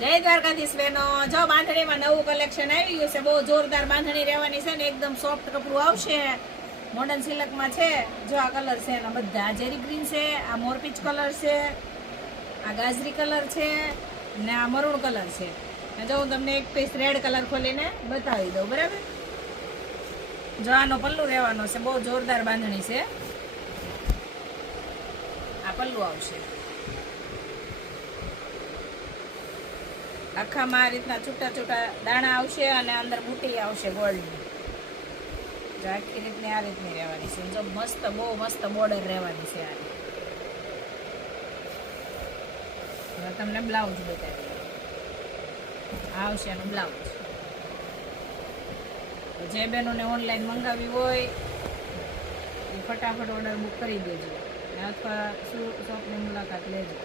જય દ્વારકાધીશ બહેનો, જો બાંધણીમાં નવું કલેક્શન આવી ગયું છે. બહુ જોરદાર બાંધણી રહેવાની છે ને, એકદમ સોફ્ટ કપડું આવશે. મોડર્ન સિલ્કમાં છે. જો આ કલર છે એના બધા, આ જેરી ગ્રીન છે, આ મોરપીચ કલર છે, આ ગાજરી કલર છે ને આ મરૂણ કલર છે. જો હું તમને એક પીસ રેડ કલર ખોલીને બતાવી દઉં, બરાબર. જો આનો પલ્લુ રહેવાનો છે. બહુ જોરદાર બાંધણી છે. આ પલ્લુ આવશે. આખામાં આ રીતના છૂટા છૂટા દાણા આવશે અને અંદર બુટી આવશે ગોલ્ડની. જો આખી રીતની આ રીતની રહેવાની છે. જો મસ્ત, બહુ મસ્ત બોર્ડર રહેવાની છે. આ તમને બ્લાઉઝ બતાવી આ આવશે એનું બ્લાઉઝ. જે બહેનોને ઓનલાઈન મંગાવી હોય એ ફટાફટ ઓર્ડર બુક કરી દેજો અથવા શોપની મુલાકાત લેજો.